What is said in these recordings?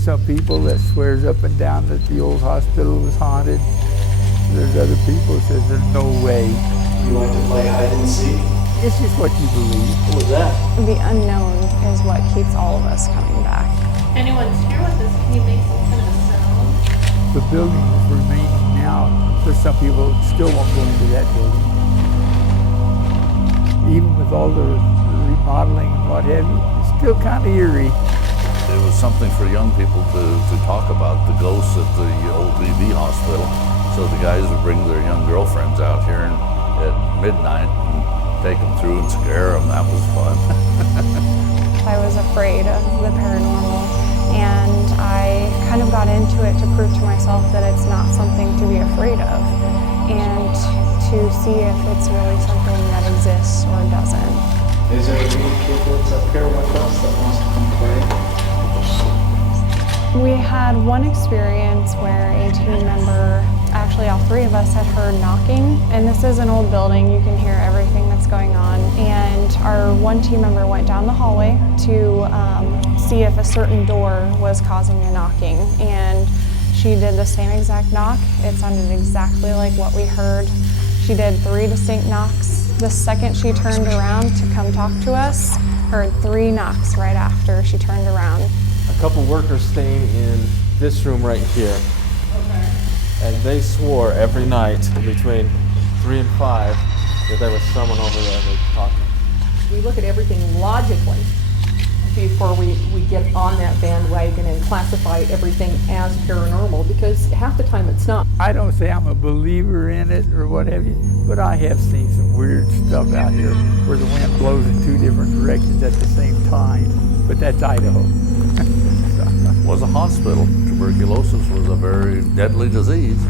There's some people that swears up and down that the old hospital was haunted. There's other people that says there's no way. You like to play hide and seek? It's just what you believe. What was that? The unknown is what keeps all of us coming back. Anyone's here with us, can you make some kind of a sound? The building is remaining now. There's some people still won't go into that building. Even with all the remodeling and what have you, it's still kind of eerie. It was something for young people to talk about, the ghosts at the old VB hospital. So the guys would bring their young girlfriends out here at midnight and take them through and scare them. That was fun. I was afraid of the paranormal, and I kind of got into it to prove to myself that it's not something to be afraid of, and to see if it's really something that exists or doesn't. Is there any kid that's up here with us that wants to come play? We had one experience where a team member, actually all three of us, had heard knocking. And this is an old building, you can hear everything that's going on. And our one team member went down the hallway to see if a certain door was causing the knocking. And she did the same exact knock. It sounded exactly like what we heard. She did 3 distinct knocks. The second she turned around to come talk to us, heard 3 knocks right after she turned around. A couple workers staying in this room right here. Okay. And they swore every night between 3 and 5 that there was someone over there and they talking. We look at everything logically before we get on that bandwagon and classify everything as paranormal, because half the time it's not. I don't say I'm a believer in it or what have you, but I have seen some weird stuff out here where the wind blows in 2 different directions at the same time, but that's Idaho. It was a hospital. Tuberculosis was a very deadly disease,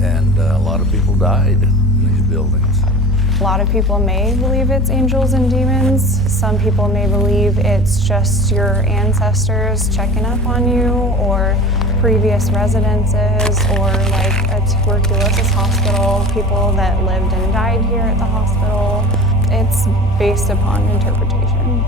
and a lot of people died in these buildings. A lot of people may believe it's angels and demons. Some people may believe it's just your ancestors checking up on you, or previous residences, or like a tuberculosis hospital, people that lived and died here at the hospital. It's based upon interpretation.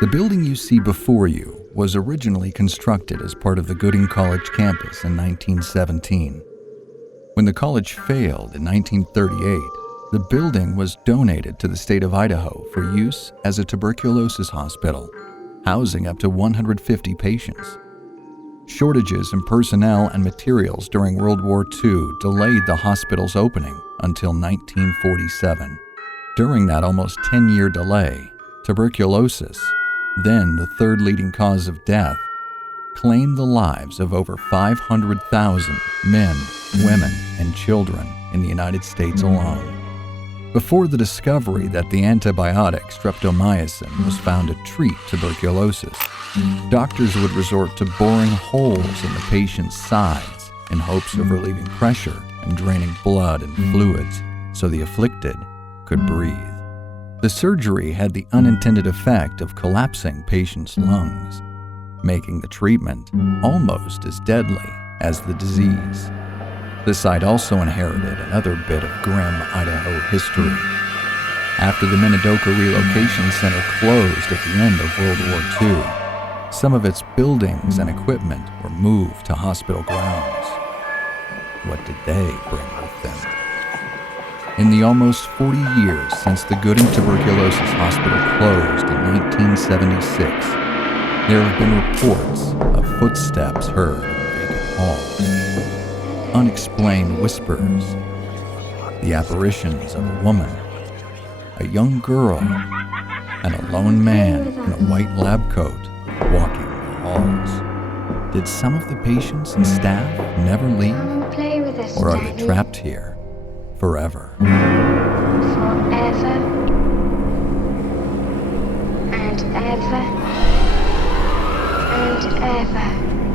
The building you see before you was originally constructed as part of the Gooding College campus in 1917. When the college failed in 1938, the building was donated to the state of Idaho for use as a tuberculosis hospital, housing up to 150 patients. Shortages in personnel and materials during World War II delayed the hospital's opening until 1947. During that almost 10-year delay, tuberculosis, then the 3rd leading cause of death, claimed the lives of over 500,000 men, women, and children in the United States alone. Before the discovery that the antibiotic streptomycin was found to treat tuberculosis, doctors would resort to boring holes in the patient's sides in hopes of relieving pressure and draining blood and fluids so the afflicted could breathe. The surgery had the unintended effect of collapsing patients' lungs, making the treatment almost as deadly as the disease. The site also inherited another bit of grim Idaho history. After the Minidoka Relocation Center closed at the end of World War II, some of its buildings and equipment were moved to hospital grounds. What did they bring with them? In the almost 40 years since the Gooding Tuberculosis Hospital closed in 1976, there have been reports of footsteps heard in vacant halls, unexplained whispers, the apparitions of a woman, a young girl, and a lone man in a white lab coat walking the halls. Did some of the patients and staff never leave? Or are they trapped here forever? Forever and ever and ever.